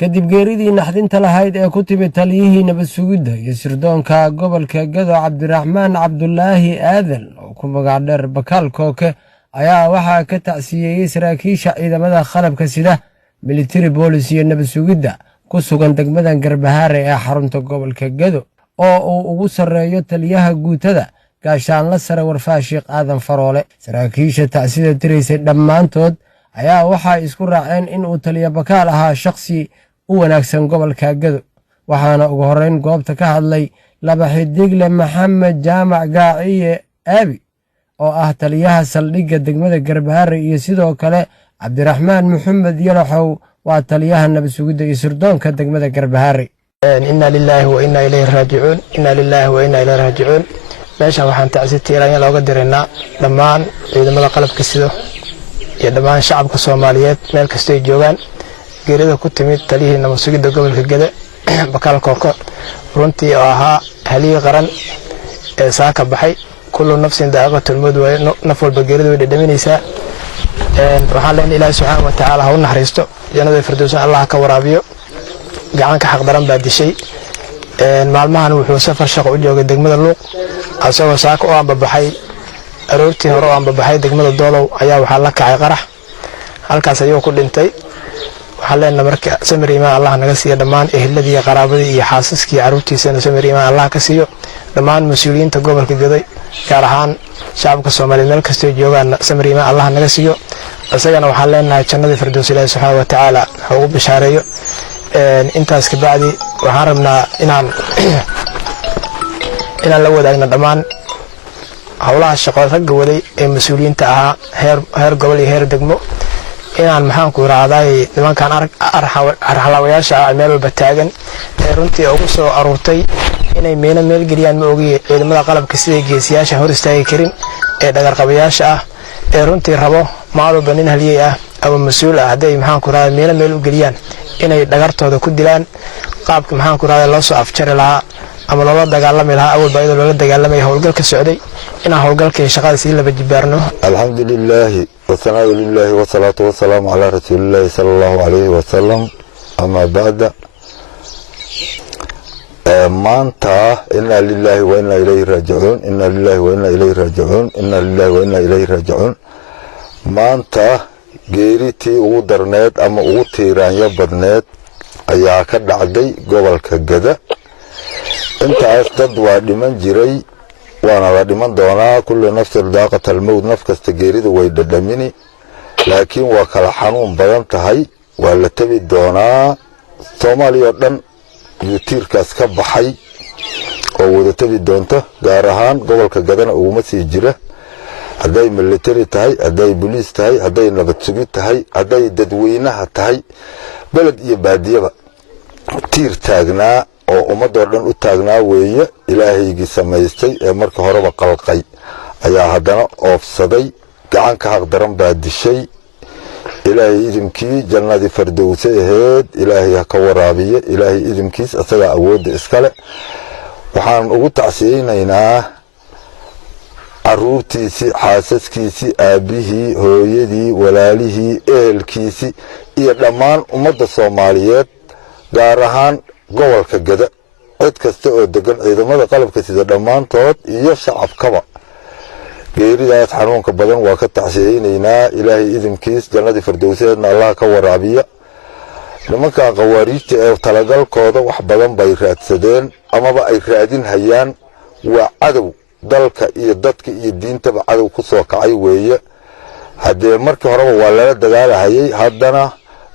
kadib geeridii naxdinta lahayd ee ku timid taliyihii nabad sugidda iyo sirdoonka gobolka Gado Cabdiraxmaan Cabdulaahi Aadan oo ku magac dheer Bakaal Kooke ayaa waxaa ka tacsiyeeyay saraakiisha ciidamada qalabka sida military police iyo nabad sugidda ku sugan degmada Garbahaare ee xarunta gobolka Gado oo uu ugu sareeyo taliyaha guutada gaashaanle sare Warfaa Sheekh Aadan Faroole. saraakiisha tacsida tiraysay dhammaantood ayaa waxaa isku raaceen in uu taliya Bakaal ahaa shakhsi u wanaagsan gobolka Gado, waxaana ugu horeyn goobta ka hadlay laba xidigle Maxamed Jaamac Gaaciye Aabi oo ah taliyaha saldhigga degmada Garbahaare iyo sidoo kale Cabdiraxmaan Maxamed Yalaxow waa taliyaha nabad sugidda iyo sirdoonka degmada Garbahaare. inna lillahi wa inna ilayhi raaji'uun inna lillahi wa inna ilayhi raaji'uun meeshan waxaan tacsiid tiiraan looga direynaa dhammaan ciidamada qalabka sida iyo dhammaan shacabka Soomaaliyeed meel kasta ay joogaan geerida ku timid taliyihii nabad sugidda gobolka Gado Bakaal Kooke runtii oo ahaa haliyey qaran ee saaka baxay kullu nafsin daaqatul mawd wa naf walba geerida way dhadhaminaysaa. waxaan leenahay Ilaahay subhanahu wa ta'ala ha u naxariisto jannada firdawsa Allah ka waraabiyo. gacanka xaq daran baa dishay maalmahan wuxuu safar shaqo u joogay degmada Luuq asagoo saaka oo aanbabaxay aroortii hore oo aanbabaxay degmada Doolow ayaa waxaa la kacay qarax halkaas ayuu ku dhintay. waxaan leenahay marka samir iimaan Allah naga siiyo dhammaan eheladii iyo qaraabadii iyo xaasaskii caruurtiisana samir iimaan Allah ka siiyo dhammaan mas'uuliyiinta gobolka Gado gaar ahaan shacabka Soomaaliyeed meel kasta ay joogaan samir iimaan Allah naga siiyo. asagana waxaan leenahay jannada firdawsa Ilaahay subhanahu wa ta'ala ha ugu bishaareeyo. intaas ka bacdi waxaan rabnaa inaan la wadaagno dhammaan howlaha shaqo ragga waday ee mas'uuliyiinta ahaa heer gobol iyo heer degmo inaan maxaan ku raacday nimankan arxalawayaasha meel walba taagan ee runtii ugu soo aruurtay inay meel geliyaan ma ogi ciidamada qalabka sida geesiyaasha hor istaagi karin ee dhagar qabayaasha ah ee runtii rabo maalba nin haliyey ah ama mas'uul ah haday maxaan ku raacday meel u geliyaan inay dhagartooda ku dilaan qaabka maxaan ku raacday loo soo afjari lahaa ama loo dagaalami lahaa awal baaydo loo dagaalamay howlgal ka socday inaan howlgalkii shaqada si laba jibaarno. alxamdulillaah wa sanaa lillahi wa salaatu wa salaamu ala rasuulillahi sallallahu alayhi wa sallam ama ba'da. maanta inna lillahi wa inna ilayhi raaji'uun inna lillahi wa inna ilayhi raaji'uun inna lillahi wa inna ilayhi raaji'uun maanta geeritii ugu darneed ama ugu tiiraanyo badneed ayaa ka dhacday gobolka Gado. intaas dad waa dhiman jiray waana la dhiman doonaa kullu nafsin daaqatul mawd naf kasta geerida way dhadhamini laakiin waa kala xanuun badan tahay waa la tabi doonaa. Soomaaliya dhan yuutiirkaas ka baxay oo wada tabi doonto gaar ahaan gobolka Gadana ugu sii jira haday military tahay haday police tahay haday nabad sugid tahay haday dadweynaha tahay balad iyo baadiyaba tiir taagnaa oo ummadoo dhan u taagnaa weeye. ilaahaygi samaystay ee marka horeba qalqay ayaa haddana oofsaday gacanka xaq daran baa dishay. ilaahay idimkii jannadii firdawsa ahayd ilaahay ha ka waraabiyo ilaahay idimkiis asaga awoodda iskale. waxaan ugu tacsiyeynaynaa caruurtiisii xaasaskiisii aabihii hooyadii walaalihii ehelkiisii iyo dhammaan ummadda Soomaaliyeed gaar ahaan gobolka Gado cid kasta oo degan ciidamada qalabka sida dhammaantood iyo shacabkaba geeridaas xanuunka badan waa ka tacsiyeynaynaa. ilaahay idinkiis jannadii firdawseedna Allah ka waraabiyo. nimanka qawaariijta ee talagalkooda wax badan bay raadsadeen amaba ay raadin hayaan waa cadow dalka iyo dadka iyo diintaba cadow ku soo kacay weeye. haddee markii horeba waa lala dagaalahayay haddana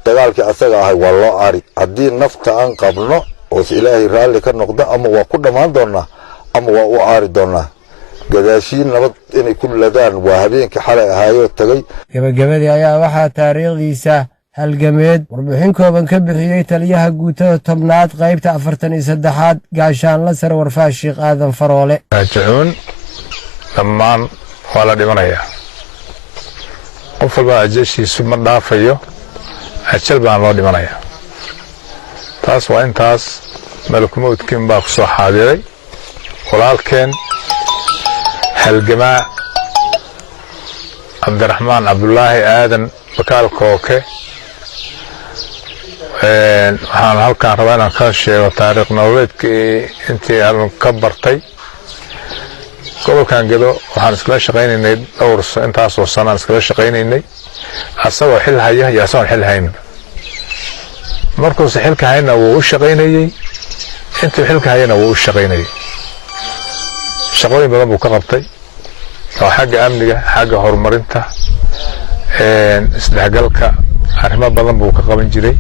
dagaalkii asaga ahay waa loo ari haddii nafta aan qabno oo ilaahay raalli ka noqdo ama waa ku dhamaan doonaa ama waa u aari doonaa. gadaashiin nabad inay ku ladaan waa habeenkii xalay ahaayoo tagay. gabagabadii ayaa waxaa taariikhdiisa halgameed warbixin kooban ka bixiyey taliyaha guutada 10aad qaybta 43aad gaashaanle sare Warfaa Sheekh Aadan Faroole. raaji'uun dhammaan waa la dhimanayaa qof walba ajashiisu ma dhaafayo ajal baan loo dhimanayaa. taas waa intaas malkumowdkiin baa ku soo xaadiray walaalkeen halgamaa Cabdiraxmaan Cabdulaahi Aadan Bakaal Kooke waxaan halkaan rabaa inaan ka sheego taariikh nololeedkii intii aan ka bartay gobolkan Gedo waxaan iskala shaqaynaynay dhowr intaasoo sanaan iskala shaqaynaynay asagoo xil haya iyo asagoo xil hayn markuusa xilka hayna wuu u shaqaynayay intuu xilka hayana wuu u shaqaynayay shaqooyin badan buu ka qabtay oo xagga amniga xagga horumarinta isdhexgalka arrimo badan buu ka qaban jiray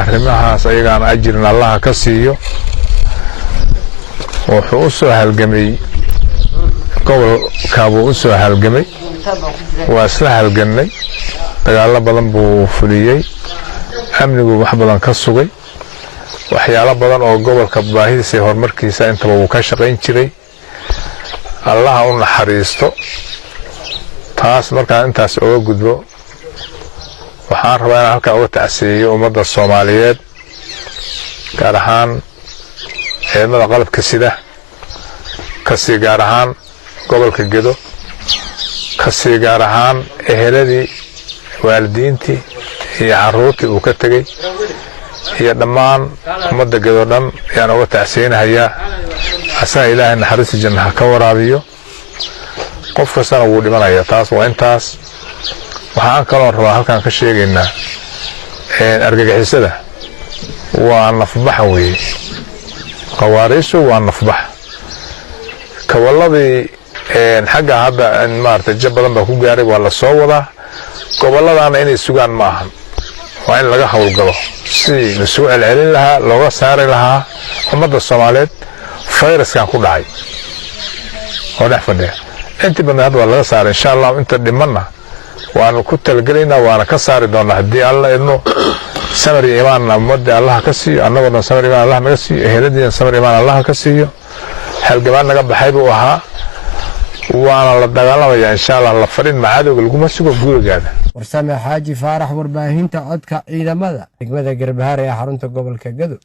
arrimahaas ayagaan ajirin allaha ka siiyo wuxuu u soo halgamay gobolka buu u soo halgamay waa isla halgamnay dagaallo badan buu fuliyey amnigu wax badan ka sugay waxyaalo badan oo gobolka baahidiisa iyo horumarkiisa intaba wuu ka shaqayn jiray allaha u naxariisto taas markaan intaas uga gudbo waxaan rabaa inaan halkaa uga tacsiyeeyo ummadda Soomaaliyeed gaar ahaan ciidamada qalabka sida kasii gaar ahaan gobolka Gedo kasii gaar ahaan eheladii waalidiintii iyo carruurtii uu ka tagay iyo dhammaan ummadda Gedo dhan ayaan uga tacsiyeynayaa asaa ilaahay naxariista jannaha ka waraabiyo qof kastana wuu dhimanayaa taas waa intaas waxaan kaloo rabaa halkaan ka sheegaynaa argagixisada waa nafbax weeye qawaariishu waa nafbax kawaladii xagga hadda maartay jab badan baa ku gaaray waa la soo wadaa gobolladana inay sugaan ma ahan waa in laga howlgalo si la soo celcelin lahaa looga saari lahaa ummadda Soomaaliyeed fayraskan ku dhacay oo dhex fadhiya intii badan hadda waa laga saaray insha Allah inta dhimanna waanu ku talagalaynaa waana ka saari doonaa haddii alla idno samir iyo imaan ummadda Allah ka siiyo annagoo samir imaan Allah naga siiyo eheladiina samir imaan Allah ka siiyo halgamaan naga baxay buu ahaa waana la dagaalamayaa insha Allah la farin macadowga laguma sugo guurigaada warsame xaaji faarax warbaahinta codka ciidamada degmada Garbahaare ee xarunta gobolka Gedo.